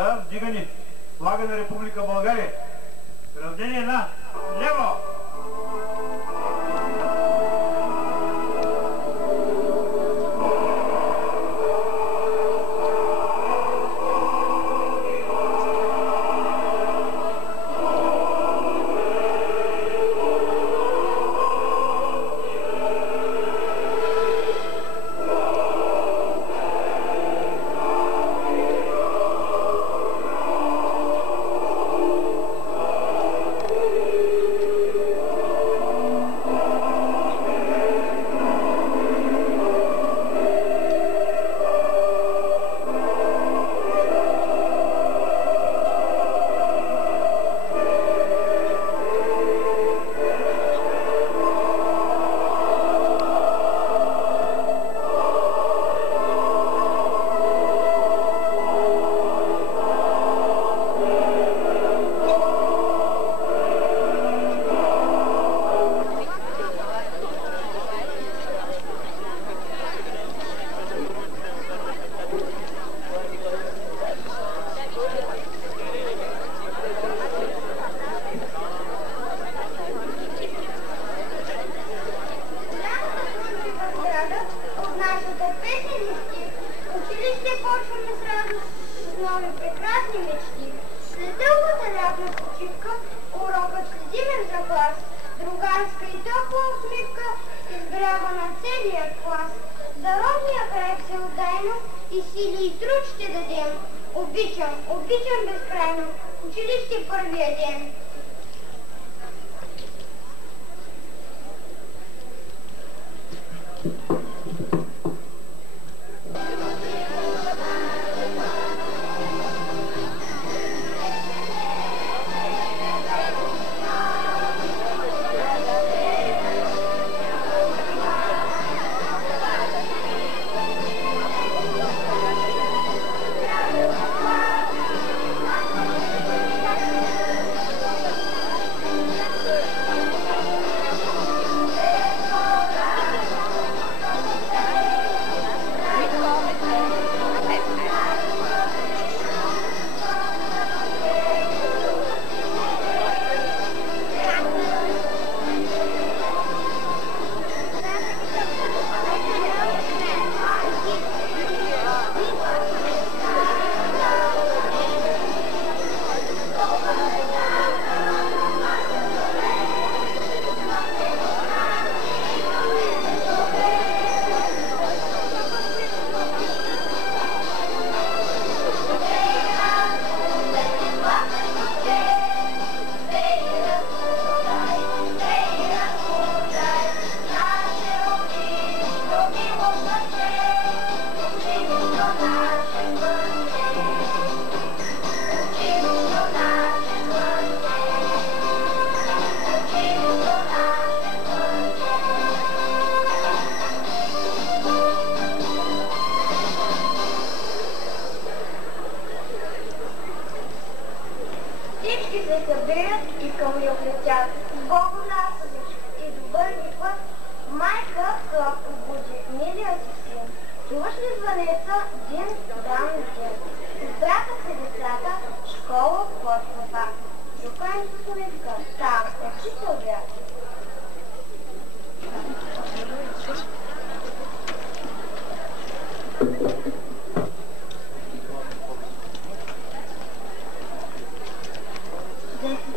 за вдигане флага на Република България. Равнение на лево! Обичам безкрайно. Училище първия ден.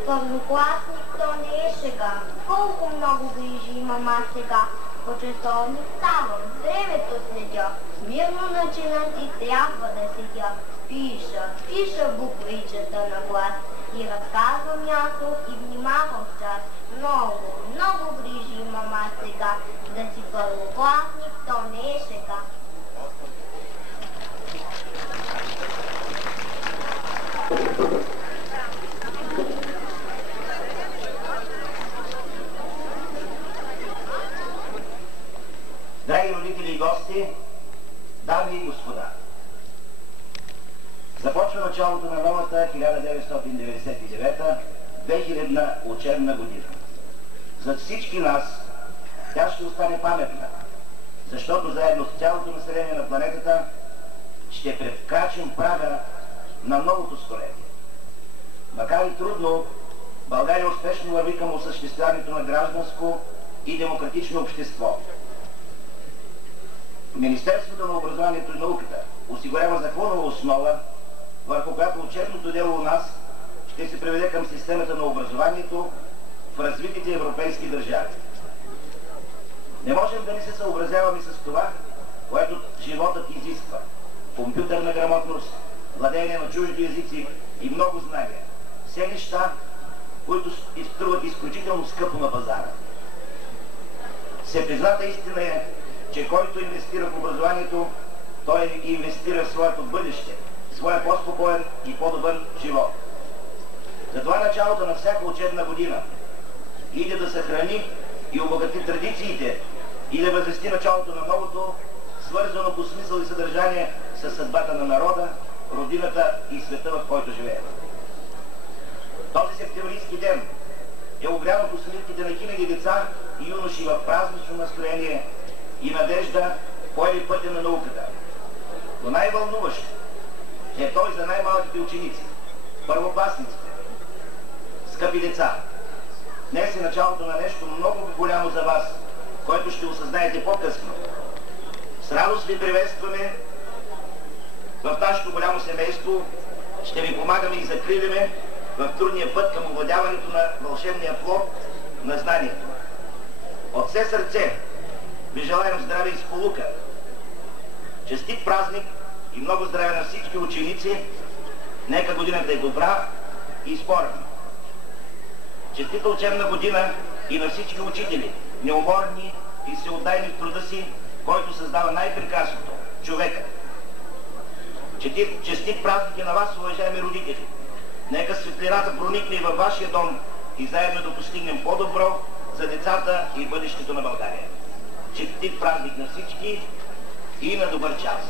Първокласник, то не е шега. Колко много грижи мама сега. По-часовник ставам, времето следя. Мирно начинът и трябва да седя. Пиша буквичета на глас. И разказвам ясно и внимавам в час. Много грижи мама сега. Да си първокласник, то не е шега. Драги родители и гости, дами и господа, започва началото на новата 1999-2000 учебна година. За всички нас тя ще остане паметна, защото заедно с цялото население на планетата ще прекрачим прага на новото столетие. Макар и трудно, България успешно върви към осъществяването на гражданско и демократично общество. Министерството на образованието и науката осигурява законова основа, върху която учебното дело у нас ще се приведе към системата на образованието в развитите европейски държави. Не можем да не се съобразяваме с това, което животът изисква. Компютърна грамотност, владение на чужди езици и много знания. Все неща, които струват изключително скъпо на пазара. Всепризната истина е, че който инвестира в образованието, той инвестира в своето бъдеще, своя по-спокоен и по-добър живот. Затова началото на всяка учебна година иде да съхрани и обогати традициите и да възвести началото на новото, свързано по смисъл и съдържание със съдбата на народа, родината и света, в който живее. Този септемврийски ден е огрян от усмивките на хиляди деца и юноши в празнично настроение и надежда, поели пътя на науката. Но най-вълнуващо е той за най-малките ученици, първокласниците. Скъпи деца, днес е началото на нещо много голямо за вас, което ще осъзнаете по-късно. С радост ви приветстваме в нашето голямо семейство, ще ви помагаме и закриляме в трудния път към овладяването на вълшебния плод на знанието. От все сърце ви желаем здраве и сполука. Честит празник и много здраве на всички ученици. Нека годината е добра и спорна. Честита учебна година и на всички учители, неуморни и всеотдайни в труда си, който създава най-прекрасното – човека. Честит празник и на вас, уважаеми родители. Нека светлината проникне и във вашия дом и заедно да постигнем по-добро за децата и бъдещето на България. Честит празник на всички и на добър час!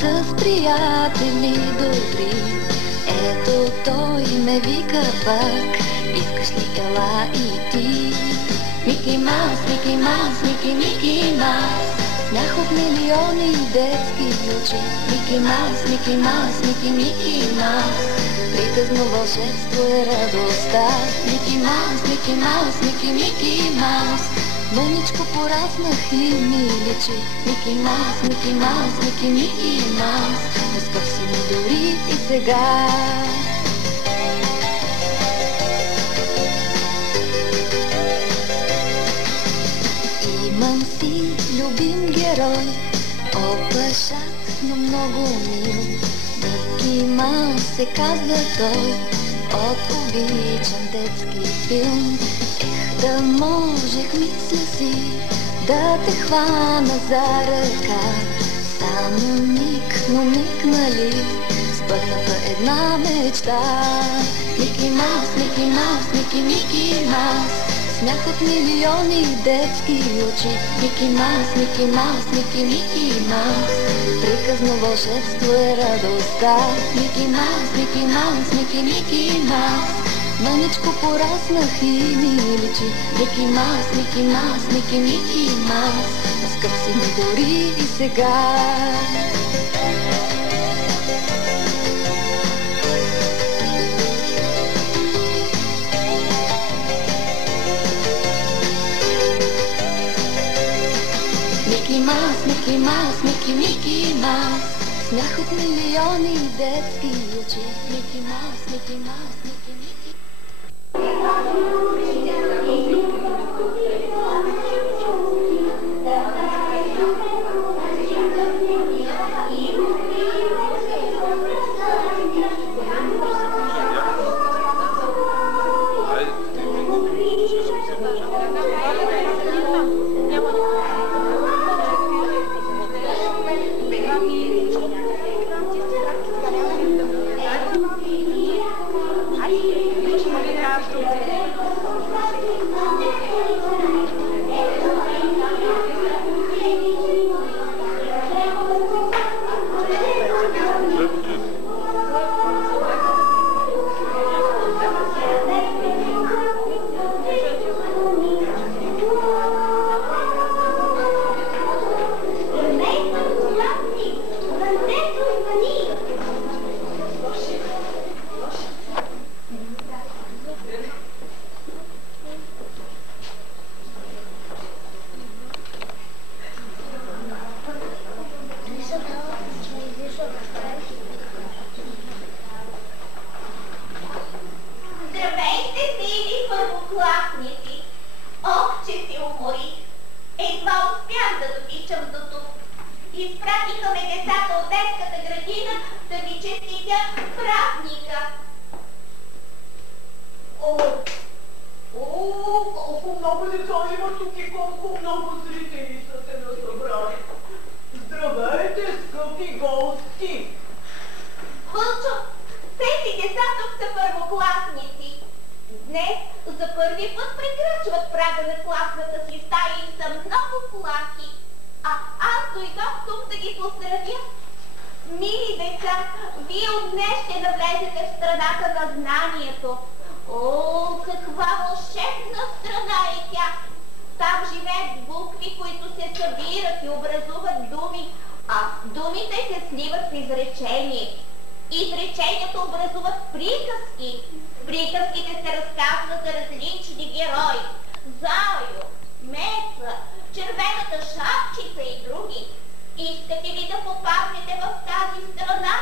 С приятели добри, ето той ме вика пак, искаш ли ела и ти? Мики Маус, Мики Маус, Мики, Мики Маус, смях от милиони детски очи. Мики Маус, Мики Маус, Мики, Мики Маус, приказно вълшебство е радостта. Мики Маус, Мики Маус, Мики, Мики Маус, мъничко пораснах и ми личи. Мики Маус, Мики Маус, Мики, Мики Маус, нескъв си ми дори и сега. Имам си любим герой, опашат, но много мил. Мики Маус се казва той, от обичан детски филм. Да можех, мисля си, да те хвана за ръка. Само миг, но миг, нали, спътната една мечта. Мики Мики Маус, Мики Маус, Мики, Мики Маус. Смях от милиони детски очи. Мики Маус, Мики Маус, Мики, Мики Маус. Приказно вълшебство е радостта. Мики Маус, Мики Маус, Мики, Мики Маус. Мъничко пораснах и ми личи. Мики Маус, Мики Маус, Мики, Мики Маус. Скъп си ми дори и сега. Мики Маус, Мики Маус, Мики, Мики Маус. Смях от милиони детски очи. Мики Маус, Мики Маус, Мики, Мики. Изпратиха ме децата от детската градина да ви честитя празника. Колко много деца има тук и колко много зрители са се насъбрали. Здравейте, скъпи гости! Вълчо, тези деца тук са първокласници. Днес за първи път прекрачват прага на класната си стая и са много плахи. А аз дойдох тук да ги поздравя. Мили деца, вие от днес ще навлезете в страната на знанието. О, каква вълшебна страна е тя! Там живеят букви, които се събират и образуват думи, а думите се сливат в изречение. Изреченията образуват приказки. В приказките се разказват за различни герои. Зайо, Меца, Червената шапчица и други. Искате ли да попаднете в тази страна?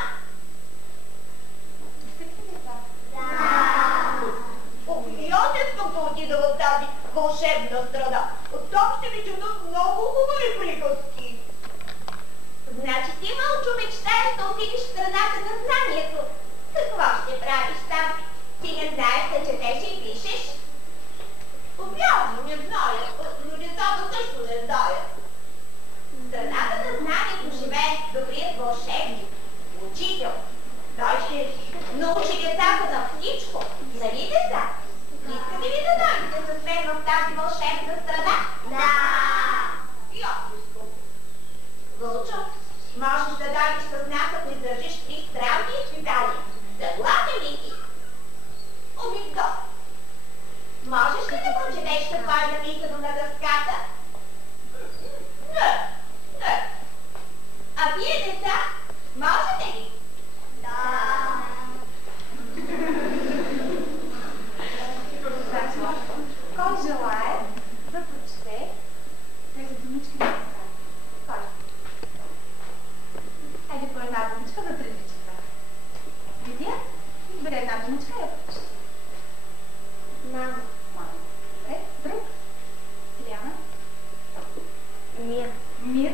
И аз искам да отида в тази вълшебна страна. Там ще ви четат много хубави приказки. Значи ти, Вълчо, мечтаеш да отидеш в страната на знанието. Какво ще правиш там? Ти не знаеш да четеш и пишеш? Вярно, не зная, но децата също не знаят. В страната на знанието живее добрият вълшебник, учител. Той ще научи децата на всичко. Нали, деца? Искате ли да дойдете с мен в тази вълшебна страна? Да! И аз искам. Вълчо, можеш да дойдеш с нас, ако издържиш 3 странни изпитания. Съгласен ли си? Ами да. Можеш ли да прочетеш какво е написано на дъската? Не. А вие, деца, можете ли? Да. Кой желае да прочете тези думички на дъската? Кой? Хайде по една думичка за 3 часа. Лидия, избери една думичка и я прочете. Мама. Друг? Иляна? Мир. Мир.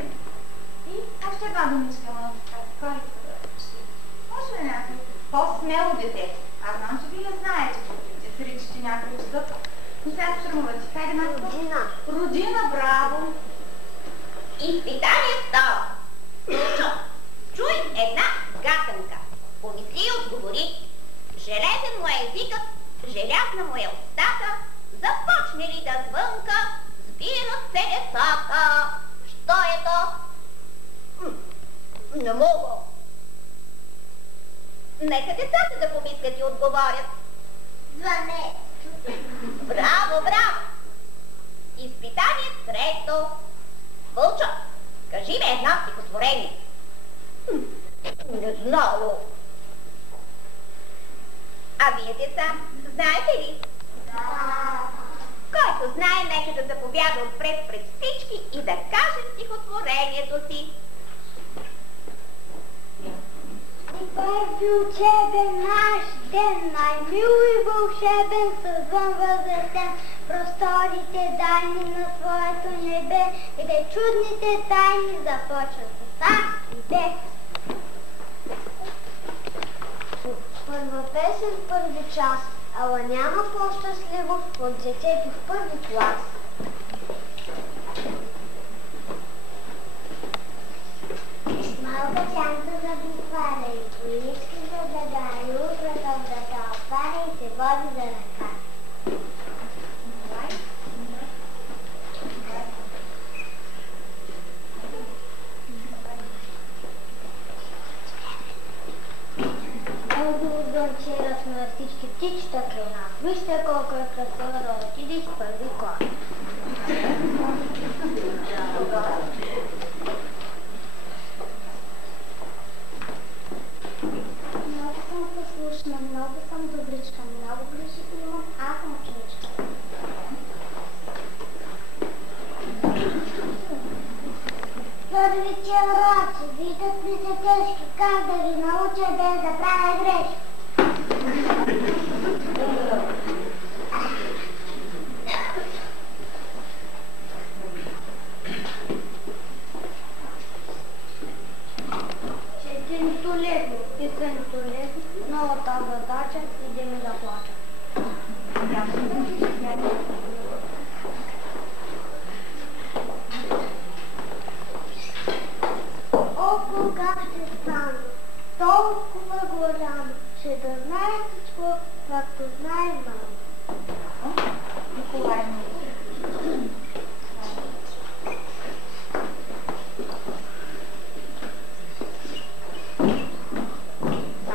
И още една думичка на дъската. Кой иска да прочете? Може ли някой? По-смело дете. Аз знам, че вие знаете, че се речите някой чудът. Но сега се шармувате. Хайде, Марко. Родина, браво! Изпитание второ. Вълчо, чуй една гатанка. Помисли и отговори. Железен му е езикът, желязна му е устата, започне ли да звънка, сбират се децата. Що е то? Не мога. Нека децата да помислят и отговорят. Звъне. Браво, браво! Изпитание трето. Вълчо, кажи ми едно стихотворение. Не знало. А вие, деца, знаете ли? Да. Който знае, нека да заповяда отпред пред всички и да каже стихотворението си. Първи учебен наш ден, най-мил и вълшебен, съзвън възрастен, просторите дайни на своето небе, къде чудните тайни започват с А и Б. Първа песен в първи час, ала няма по-щастливо от детето в първи клас. Малка чанта за бифара и поиски за дъга и утрата в дъга отваря и се води за ръка. Много отгончерът на всички птичета край нас. Вижте колко е красива да отидеш в първи клас. Много съм послушна, много съм добричка, много грижи имам, аз съм ученичка. Първите уроци, видят ми се тежки, как да ги науча без да правя грешки. Четенето лесно, писането лесно, новата задача иде ми да плача. О, кога ще стане толкова голямо, ще да знае всичко, както знае мама. Николай.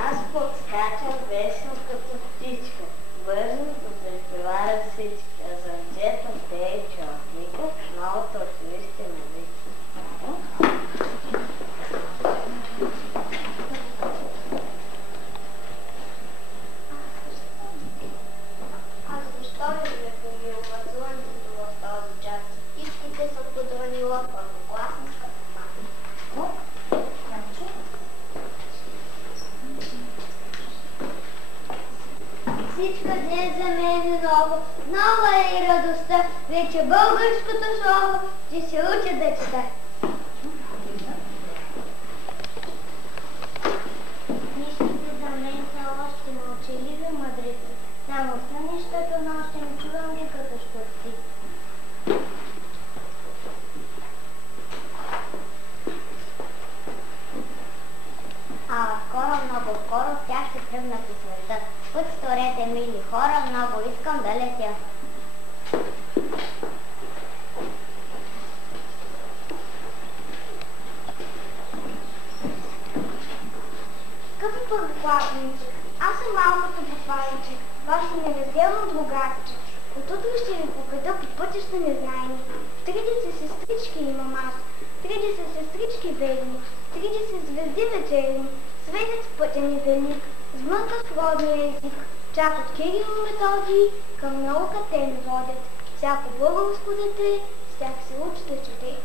Аз подскачам весело като птичка, бързо да препевара всички, а за дето пее чалтников, новото училище ме вика. Аз защо ли ме помилва слънцето в този час? Птичките са подранила първокласницката мама. Всичко днес за мен е ново, нова е и радостта, вече българското слово ще се уча да чета. Книжките за мен са още мълчаливи мъдреци, само в сънищата нощем чувам ги като щурци. А скоро, много скоро, тя ще тръгнат и света. Път сторете, мили хора, много искам да летя. Скъпи първокласници, аз съм малкото попайче, ваше неразделно богатче. От утре ще ви поведа по пътища незнайни. 30 сестрички имам аз, 30 сестрички верни, 30 звезди вечерни, светят в пътя ни велик, звънка с родния език. Чак от Кирил Методий към наука те ни водят. Всяко българско дете, всяк се учи да чете.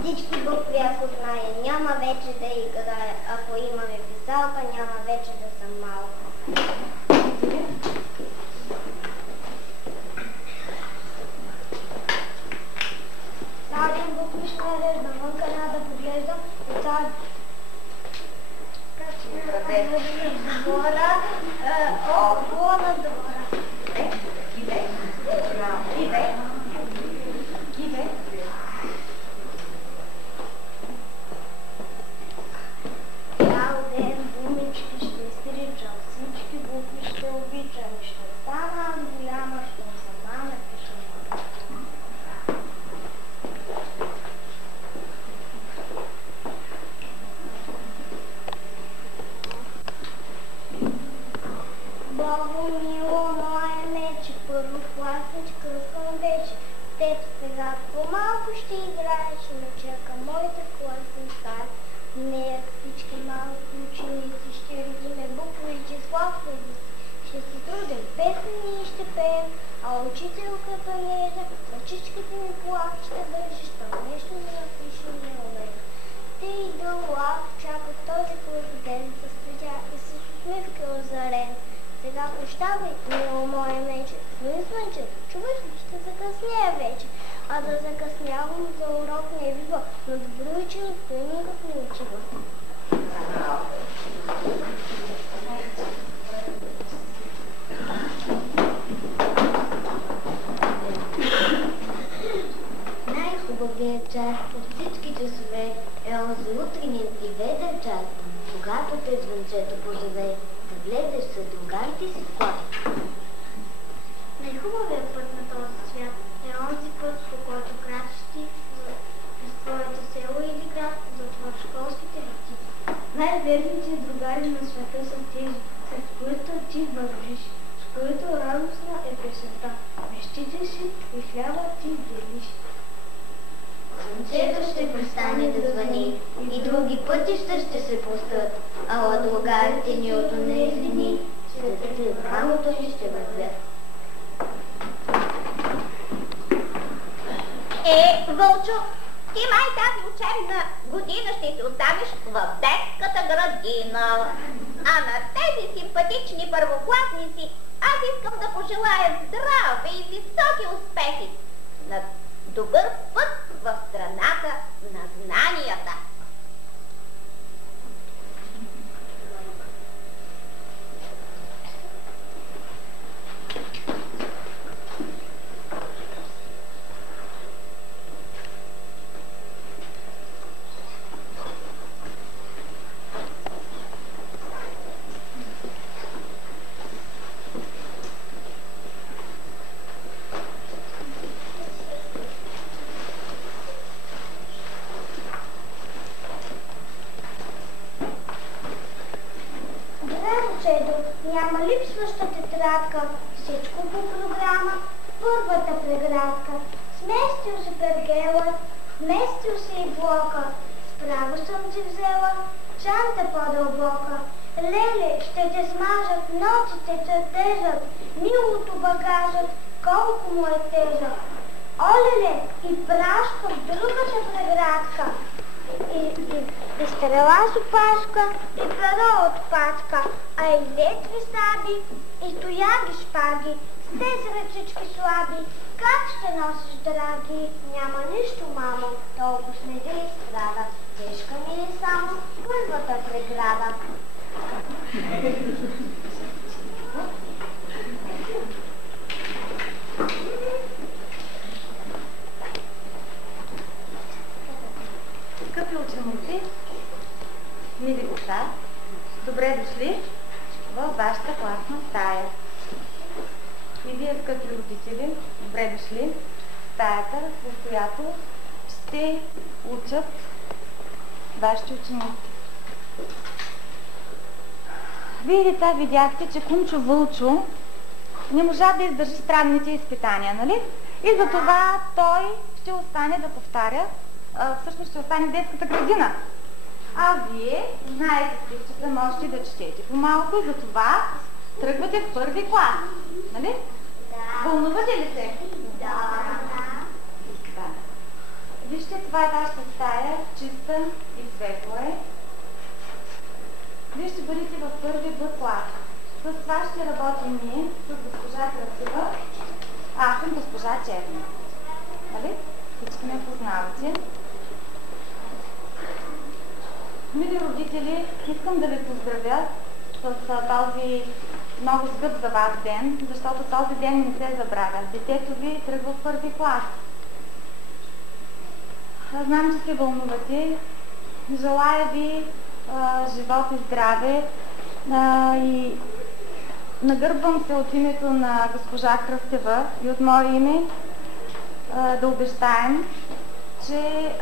Всички букви ако зная, няма вече да играя. Ако имаме писалка, няма вече да съм малка. Един букви ще нареждам, вънка няма да поглеждам и това двора, двора. първокласничка Рускана беше. Тето сега по-малко ще играеш на чака моята класна стая. В нея всички малки ученици ще родиме букви и числа в себе си. Ще си трудим песни и ще пеем, а учителката Нежа ръчичките ми по лак ще държи, що нещо да напише не умеем. Те и дъллав чакат този хубав ден с цветя и с усмивки озарен. Сега прощавай, мило мое мече, но извънче, чуваш ли, ще закъснея вече. А да закъснявам за урок не бива, но добро ученик никак не учива. Най-хубавият час от всички часове е онзи утренен и ведър час, когато те звънчето позове, да влезеш с другарите си в клас. Най-хубавият път на този свят е онзи път, по който крачиш ти през твоето село или град, в школските врати. Най-верните другари на света са тези, след които ти вървиш, с които радостна е песента. Мечтите си и хляба ти делиш. Слънцето ще престане да звъни и други пътища ще се простат, ала другарите ни от онези дни след рамото ни ще вървят. Вълчо, ти май тази учебна година ще се оставиш в детската градина. А на тези симпатични първокласници аз искам да пожелая здраве и високи успехи на добър път в страната на знанията. Няма липсваща тетрадка, всичко по програма, първата преградка. Сместил се пергелът, вместил се и блока, справо съм ти взела, чанта по-дълбока. Леле, ще те смажат, ночите те тежат, милото багажът, колко му е тежък. Олеле, и прашка в другата преградка. И стрела с опашка, и перо от пачка, а и летви саби, и тояги шпаги, с тези ръчички слаби. Как ще носиш, драги? Няма нищо, мамо, толкова снега и страда. Тежка ми е само първата преграда. Скъпи ученици, мили деца, добре дошли във вашата класна стая. И вие, скъпи родители, добре дошли в стаята, в която ще учат вашите ученици. Вие, деца, видяхте, че Кумчо Вълчо не можа да издържи странните изпитания, нали? И затова той ще остане да повтаря, всъщност ще остане в детската градина. А вие знаете стихчета, можете да четете по-малко и затова тръгвате в първи клас. Нали? Да. Вълнувате ли се? Да. Вижте, това е вашата стая, чиста и светла е. Вие ще бъдете в първи Б клас. С това ще работим ние, с госпожа Красива, аз съм госпожа Черна. Нали? Всички ме познавате. Мили родители, искам да ви поздравя с този много скъп за вас ден, защото този ден не се забравя. Детето ви тръгва в първи клас. Знам, че се вълнувате. Желая ви живот и здраве и нагърбвам се от името на госпожа Кръстева и от мое име да обещаем, че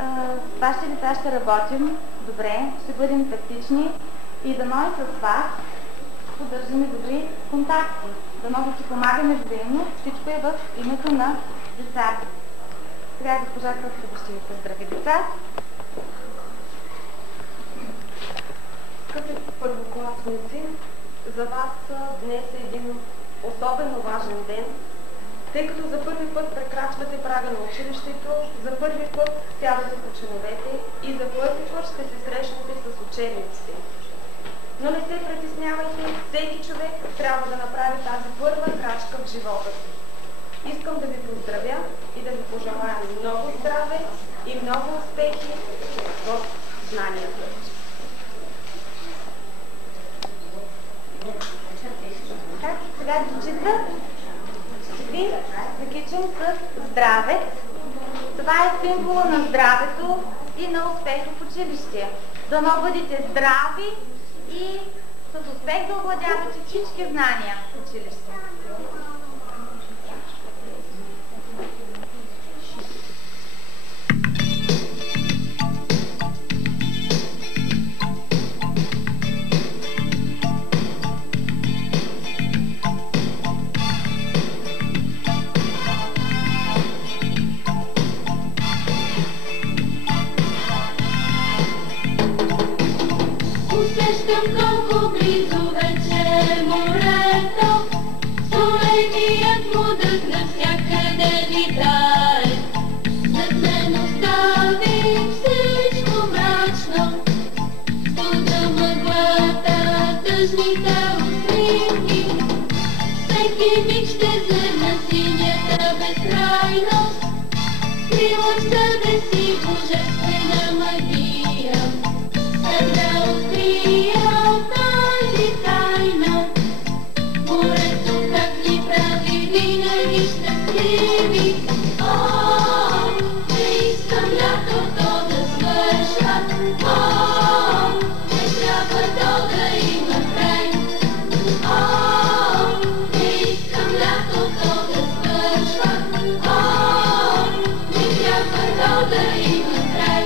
с вашите деца ще работим добре, ще бъдем тактични и дано и с вас поддържаме добри контакти. Дано да си помагаме взаимно, всичко е в името на децата. Сега госпожа Кръстева ще ви поздрави деца. Скъпи първокласници, за вас днес е един особено важен ден, тъй като за първи път прекрачвате прага на училището, за първи път сядате по чиновете и за първи път ще се срещнете с учебниците. Но не се притеснявайте, всеки човек трябва да направи тази първа крачка в живота си. Искам да ви поздравя и да ви пожелая много здраве и много успехи в знанията. Сега дечица ще ви закичим с здраве. Това е символа на здравето и на успех в училище. Дано бъдете здрави и с успех да овладявате всички знания в училище. Усещам колко близо вече е морето, соленият му дъх навсякъде витае. Зад мен остави всичко мрачно, студа мъглата, тъжните усмивки. Всеки миг ще зърна синята безкрайност, скрила в себе си божествена магия. Да открия тази тайна, морето как ни прави винаги щастливи. О, не искам лятото да свършва, о, не трябва то да има край. О, не искам лятото да свършва, о, не трябва то да има край.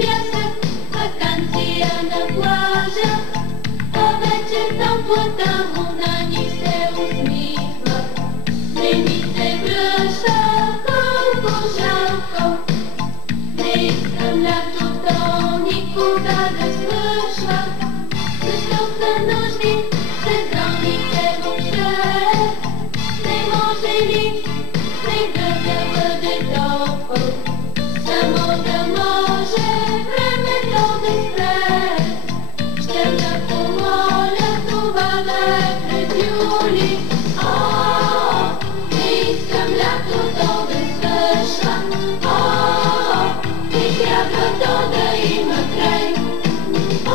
Пясък, ваканция на плажа, а вечер топлата луна ни се усмихва. Не ми се връща, колко жалко, не искам лятото никога да свършва. Защо са нужни сезоните въобще? Не може ли снега да бъде топъл, само да може времето да спре? Ще да помоля това да е през юли. О, не искам лятото да свършва, о, не трябва то да има край. О,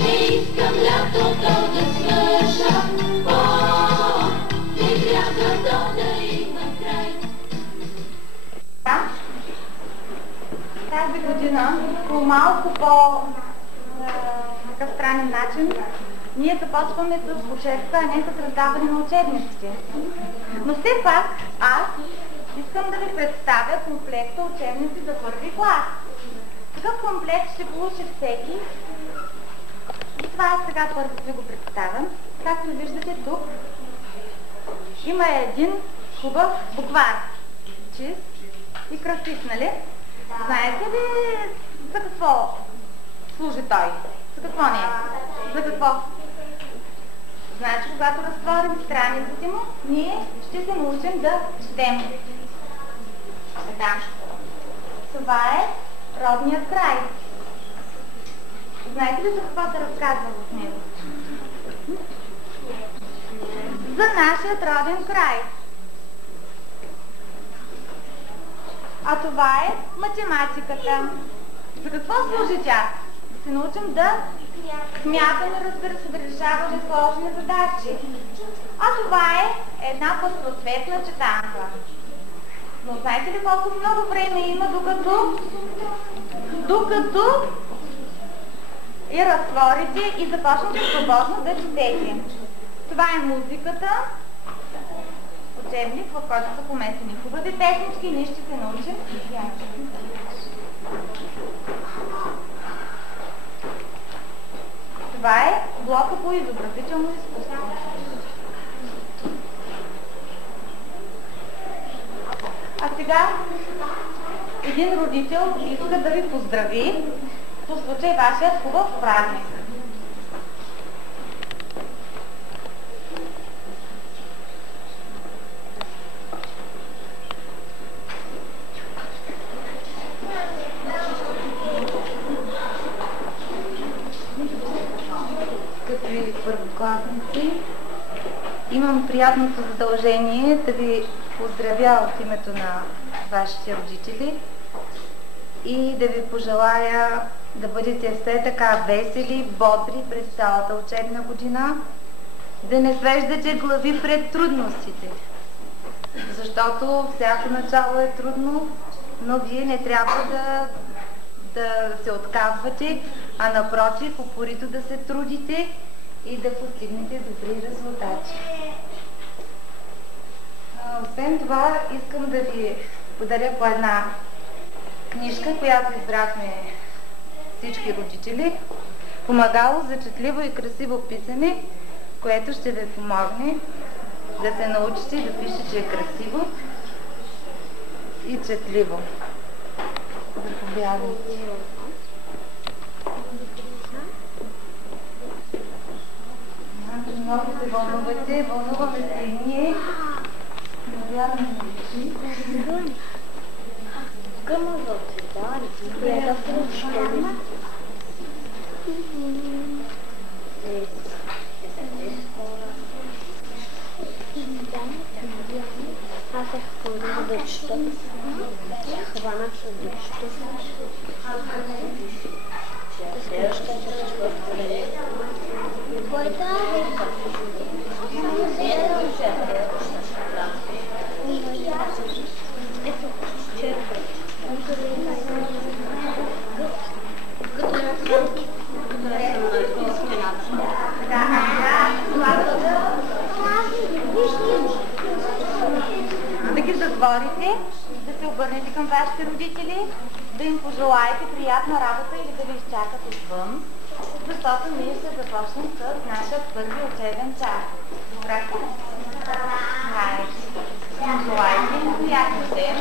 не искам лятото да свършва, о, не трябва то да има край. Тази година по малко по-такъв странен начин ние започваме с почерпка, а не с раздаване на учебниците. Но все пак аз искам да ви представя комплекта учебници за първи клас. Такъв комплект ще получи всеки. И това сега първо ви го представям. Както виждате тук, има един хубав буквар. Чист и красив, нали? Знаете ли за какво служи той? За какво не е? За какво? Значи, когато разтворим страниците му, ние ще се научим да четем. Така. Това е родният край. Знаете ли за какво се разказва в него? За нашият роден край. А това е математиката. За какво служи тя? Да се научим да смятаме, разбира се, да решаваме сложни задачи. А това е една пъстросветна четанка. Но знаете ли колко много време има, докато я разтворите и започнете свободно да четете? Това е музиката, учебник, в който са поместени хубави песнички и ние ще се научим. блока по изобразително изкуство. А сега един родител иска да ви поздрави по случай вашия хубав празник. Скъпи първокласници, имам приятното задължение да ви поздравя от името на вашите родители и да ви пожелая да бъдете все така весели, бодри през цялата учебна година, да не свеждате глави пред трудностите, защото всяко начало е трудно, но вие не трябва да се отказвате, а напротив, упорито да се трудите и да постигнете добри резултати. Освен това, искам да ви подаря по една книжка, която избрахме всички родители. Помагало за четливо и красиво писане, което ще ви помогне да се научите да пишете красиво и четливо. Заповядайте. Много се вълнувате, вълнуваме се и ние. Навярваме ли? Аз се хвана да чета. Хвана се да чета. Кой да е? Ето, черпа. Да ги затворите, да се обърнете към вашите родители, да им пожелаете приятна работа или да ви изчакат отвън, защото ние ще започнем с нашия първи учебен час. Добре? Пожелайте им приятна ден.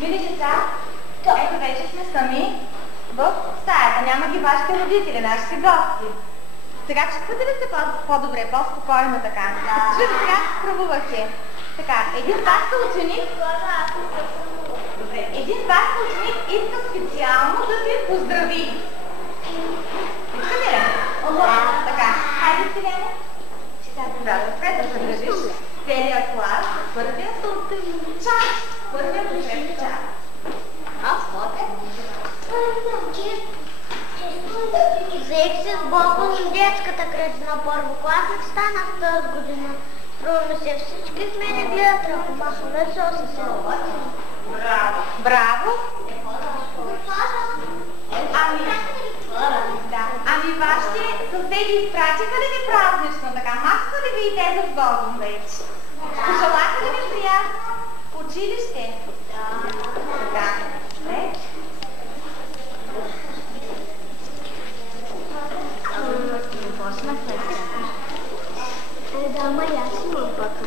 Мили деца, ето вече сме сами в стаята. Няма ги вашите родители, нашите гости. Сега чувствате ли се по-добре, по-спокойно така? Чуйте, сега пробувахте. Така, един ваш ученик... Добре, един ваш ученик иска специално да ви поздрави. Искате ли? Така, хайде Селена. Добре, да се държиш. Целият клас, първия час. Първият учебен час. Взех се с Богом в детската градина. Първокласник станах тази година. Струваме се всички в мене гледат, ръкомаха весело се село. Браво! Браво! Ами вашите съседи изпратиха ли ви празнично така? Махаха ли ви и те за Богом вече? Пожелаха ли ви приятно училище? Да. Да, ама аз имам пъка.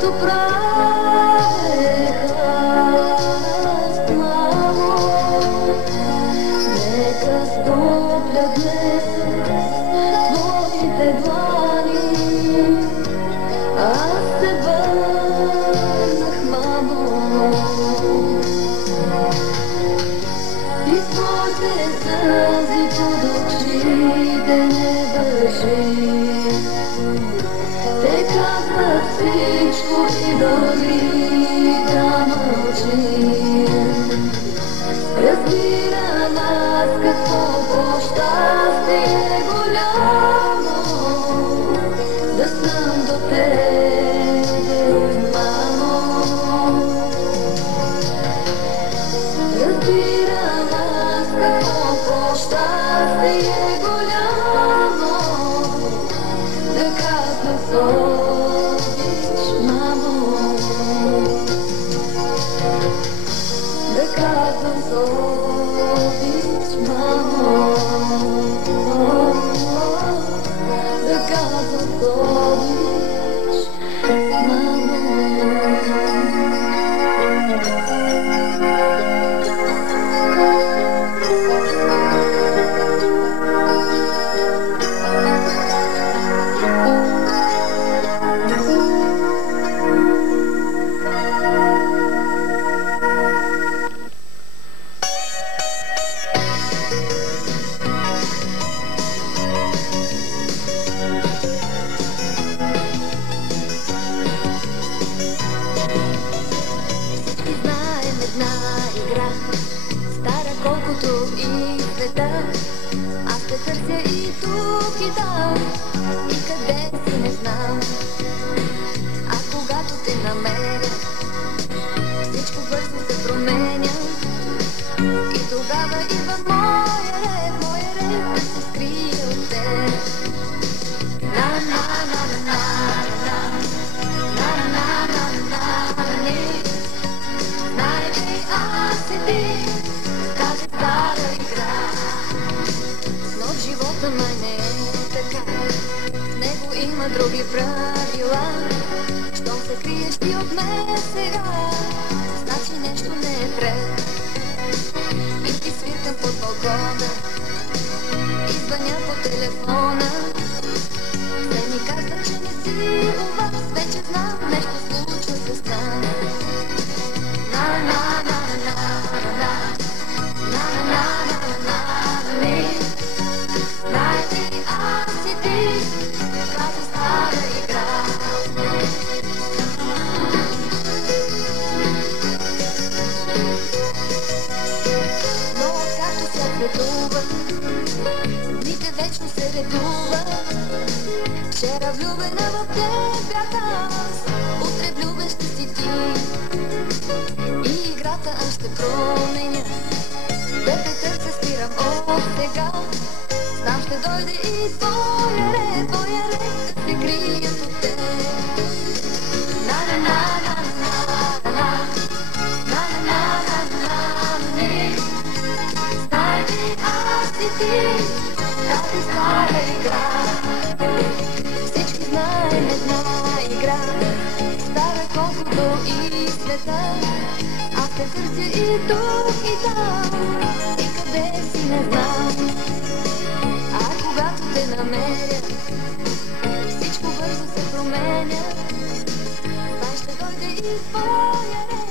както правех аз, мамо. Нека стопля днес твоите длани. Аз се върнах, мамо, и своите сълзи под очите не държи. Те казват всичко и дори да мълчим. Разбирам аз какво щастие голямо да съм до тебе, мамо. Разбирам аз какво щастие голямо да казвам с обич, мамо. Да казвам с обич, мамо. Да казвам с обич, мамо. Всички знаем една игра, стара колкото и света. Аз те търся и тук и там, и къде си не знам. А когато те намеря, всичко бързо се променя. И тогава идва моя ред да се скрия от теб. Знай, че аз и ти тази стара игра, но в живота май не е така. В него има други правила. Щом се криеш ти от мен сега, значи нещо не е пред. И ти свиркам под балкона и звъня по телефона. Те ми казват, че не си у вас, вече знам, нещо случва се с нас. Знай ли аз и ти тази стара игра. Но както се светува, дните вечно се редува. Вчера влюбена в теб бях аз, утре влюбен ще си ти. И играта аз ще променя, да те търся спирам от сега. Знам ще дойде и твоя ред да се крият от теб. Знай ли аз и ти тази стара игра. Всички знаем една игра, стара колкото и света. Аз те търся и тук и там, и къде си не знам. А когато те намеря, всичко бързо се променя. Знай ще дойде и твоя ред